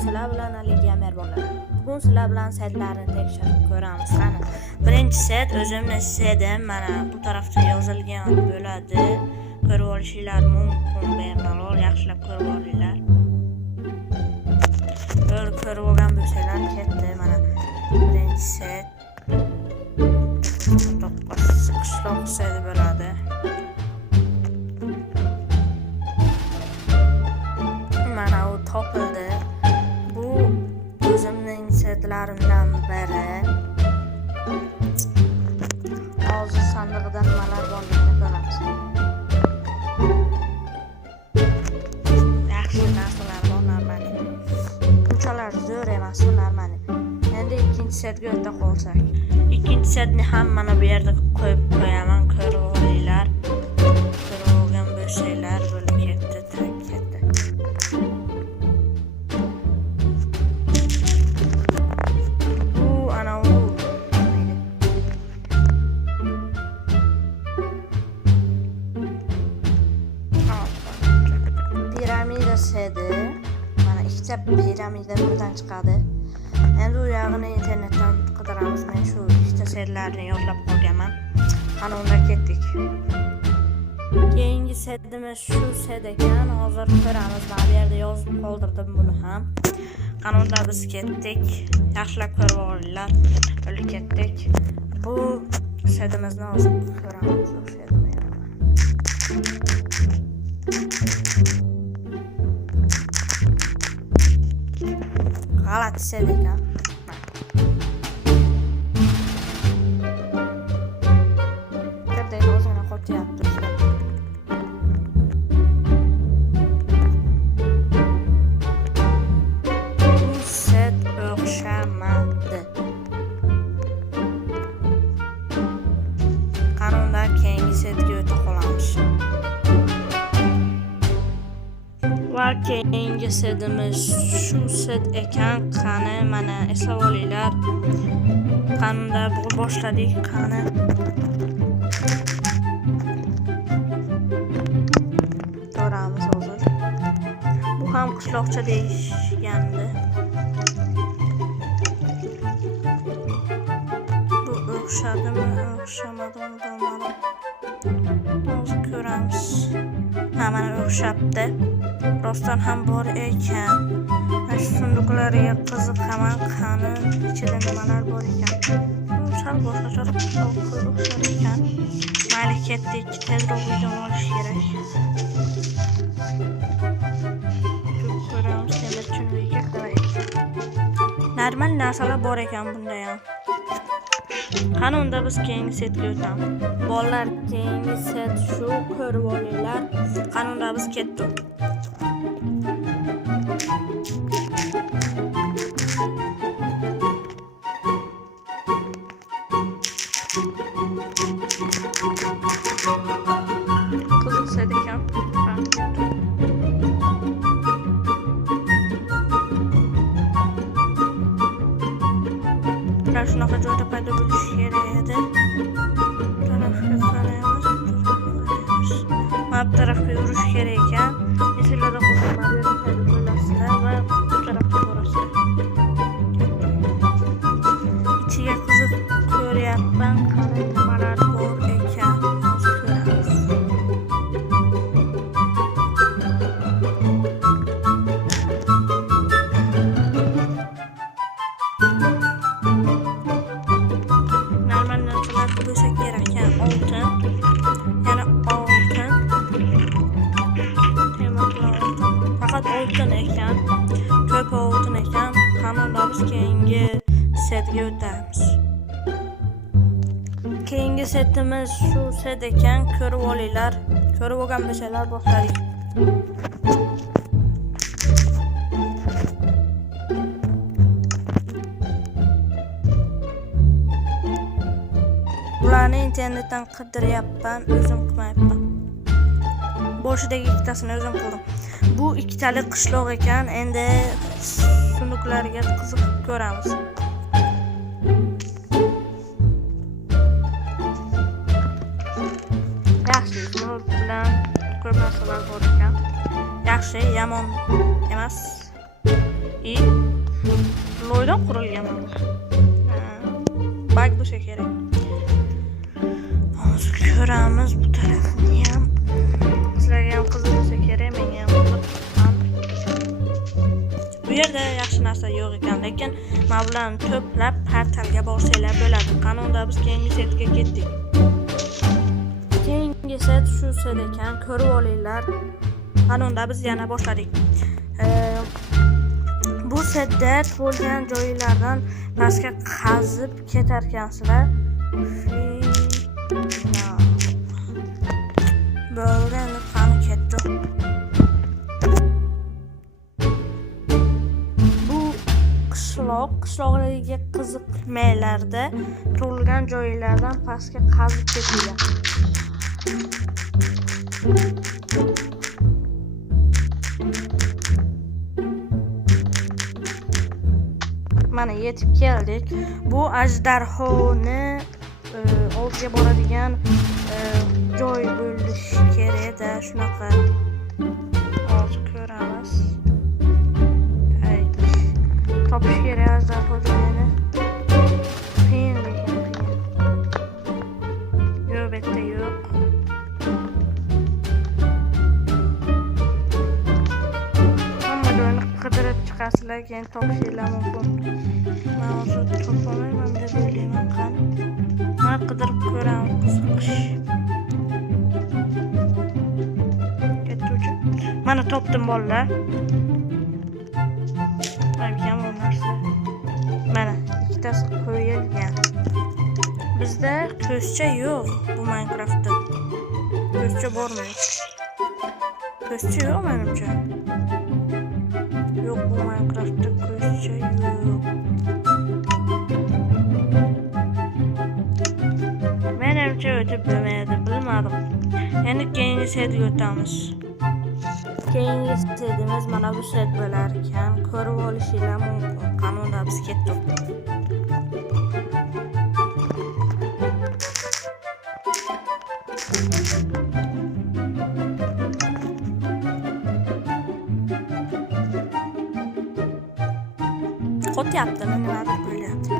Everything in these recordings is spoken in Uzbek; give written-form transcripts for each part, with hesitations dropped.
sizlar bilan Aliga merhabalar. Bugun sizlar bilan saytlarni tekshirib ko'ramiz. Qani, birinchi sayt o'zimning saytim, mana bu tarafda yozilgan bo'ladi. Ko'rib olishinglar mumkin, bemalol yaxshilab ko'rib olinglar. Ko'rib olgan bo'lsanglar ketdi. Mana birinchi sayt qishloq sayti bo'ladi. Mana u topildi. Bu o'zimning saytlarimdan biri. Hozir sandig'idan nimalar borligini ko'ramiz. Yaxshi narsalar bor, normali. Bunchalar zo'r emas, normali. Endi ikkinchi saytga o'ta qolsak. Ikkinchi saytni ham mana bu yerda qo'yib qo'yaman, ko'rib olinglar. Ko'rib olgan bo'lsanglar bo'lib ketdi, ketdi. Piramida saydi. Mana ikkita piramida buradan chiqadi. Endi u yog'ini internetdan qidiramiz. Men shu ikkita saytlarni yodlab qolganman. Ana unda ketdik. Keyingi saytimiz shu sayt ekan. Hozir ko'ramiz. Mana bu yerda yozib qoldirdim buni ham. Ana unda biz ketdik. Yaxshilab ko'rib olinglar. Bo'lib ketdik. Bu saytimizni hozir ko'ramiz. Shu saytni. G'alati sayt ekan. Birdek o'zini qo'tyapti. Bu sayt o'xshamadi. Qanunda keyingi saytga o'ta qolamiz. Va keyingi saytimiz shu sayt ekan. Qani mana eslab olinglar. Qanday boshladik, qani. Ko'ramiz hozir. Bu ham qishloqcha deyishgandi. Bu o'xshadimi, o'xshamadimi bilmadim. Hozir ko'ramiz. Ha, mana o'xshabdi. Rostdan ham bor ekan. Mana shu sunduqlarga qiziqaman, qani ichida nimalar bor ekan. Sal boshqacha o'xshar ekan. Mayli, ketdik. Tezroq video olish kerak. Ko'ramiz, temirchilikka qarang. Normal narsalar bor ekan bunda ham. Qani unda biz keyingi saytga o'tamiz. Bolalar, keyingi sayt shu, ko'rib olinglar. Qani unda biz ketdik. Qiziq sayt ekan. Shunaqa joyda paydo bo'lishi kerak edi. Mana bu tarafga yurish kerak ekan. Esinglarda qolsa mana bu yerda paydo bo'lasizlar va bu tarafga borasizlar. Ichiga qiziq ko'ryapman, qani nimalar bor ekan. Hozir ko'ramiz. Oltin ekan, ko'p oltin ekan. Qanday biz keyingi saytga o'tamiz. Keyingi saytimiz shu sayt ekan, ko'rib olinglar. Ko'rib olgan bo'lsanglar boshladik. Bularni internetdan qidiryapman, o'zim qilmayapman. Boshidagi ikkitasini o'zim qildim. Bu ikkitalik qishloq ekan. Endi sunduqlarga qiziqib ko'ramiz. Yaxshi, bular bilan ko'p narsalar bor ekan. Yaxshi, yomon emas. Qandoq qurilgan bu? Bak bo'lsa kerak. Hozir ko'ramiz bu tarafini ham. Sizlarga ham qiziq bo'lsa kerak, menga ham qiziq. Bu yerda yaxshi narsa yo'q ekan, lekin men bularni to'plab portalga borsanglar bo'ladi. Qanunda biz keyingi setga ketdik. Keyingi set shu set ekan, ko'rib olinglar. Qanunda biz yana boshladik. Bu setda tug'ilgan joylardan pastga qazib ketar ekansizlar. Bo'lganda qani ketdi. Bu qishloqlarga qiziqmaylarda tug'ilgan joylardan pastga qazib ketilgan. Mana yetib keldik. Bu ajdarhoni oldiga boradigan joy bo'lishi kerak-da, shunaqa. Hozir ko'ramiz. Topish kerak ajdarho joyini. Qiyin lekin qiyin. Yo'q, bitta yo'q. Hamma joyni qidirib chiqasizlar, keyin topishinglar mumkin. Men hozir topolmayman deb o'ylayman. Qani men qidirib ko'raman, qiziqish. Ketuvchi. Mana topdim bolalar. Aytgan bu narsa. Mana ikkitasi qo'yilgan. Bizda ko'zcha yo'q bu Minecraftda. Ko'zcha bormi? Ko'zcha yo'q menimcha. Yo'q, bu Minecraftda ko'zcha yo'q. Menimcha o'tib bo'lmaydi, bilmadim. Endi keyingi setga o'tamiz. Keyingi setimiz mana bu set bo'lar ekan. Ko'rib olishinglar mumkin. Qanunda biz ketdik. Qo'tyapti, nimadir bo'lyapti.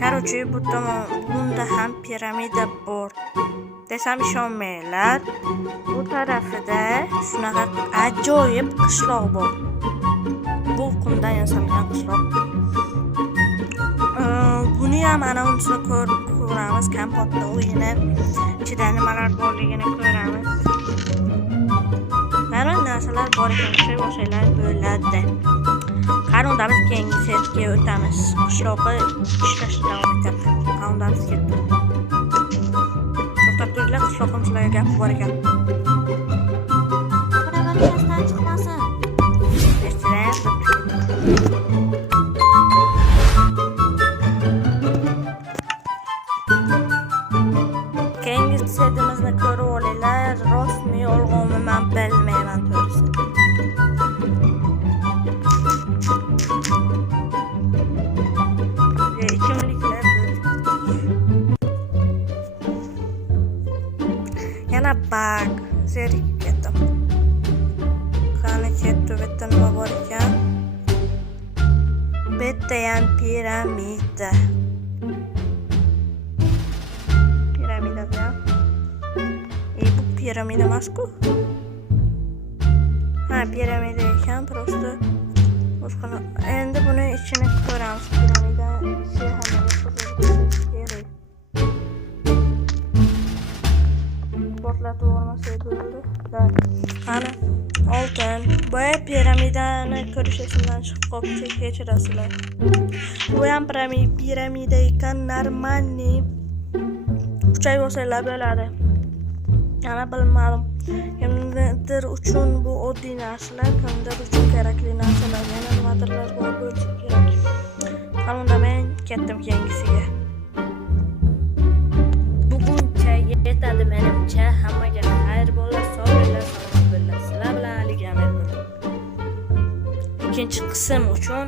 Короче, bu tomon bunda ham piramida bor. Desam ishonmanglar. Bu tarafida shunaqa ajoyib qishloq bor. Bu qumdan yasalgan qishloq. Buni ham ana unisini ko'ramiz, kompotni o'yini. Ichida nimalar borligini ko'ramiz. Mana narsalar bor ekan, o'shalar bo'ladi. Qanunda biz keyingi setga o'tamiz. Qishloqqa ishlashda davom etadi. Qanunda biz ketdik. To'xtab turinglar, qishloqimizlarga gap bor ekan. Qanaqasidan chiqmasin. Keyingi setimizni ko'rib olinglar. Rostmi, yolg'onmi men bilmayman to'g'risi. Yana bug zerikib ketdim. Qani ketdi, bitta nima bor ekan? Bitta ham piramida. Piramidada. Bu piramida emas-ku? Ha, piramida ekan, prosta boshqa. Endi buni ichini ko'ramiz. Piramida ichi hammaga qiziq kerak. Portlatib olmasak bo'ldi. Qani oltin. Boya piramidani ko'rish esimdan chiqib qoldi, kechirasizlar. Bu ham piramida ekan, normalniy. Uchay bo'lsalar bo'ladi. Yana bilmadim. Kimdir uchun bu oddiy narsalar, kimdir uchun kerakli narsalar. Yana nimadirlar bor bo'lsa kerak. Qanunda men ketdim keyingisiga. Buguncha yetadi menimcha. Hammaga xayr bo'lsin, sog' bo'linglar, salomat bo'linglar. Sizlar bilan Aligamer. Ikkinchi qism uchun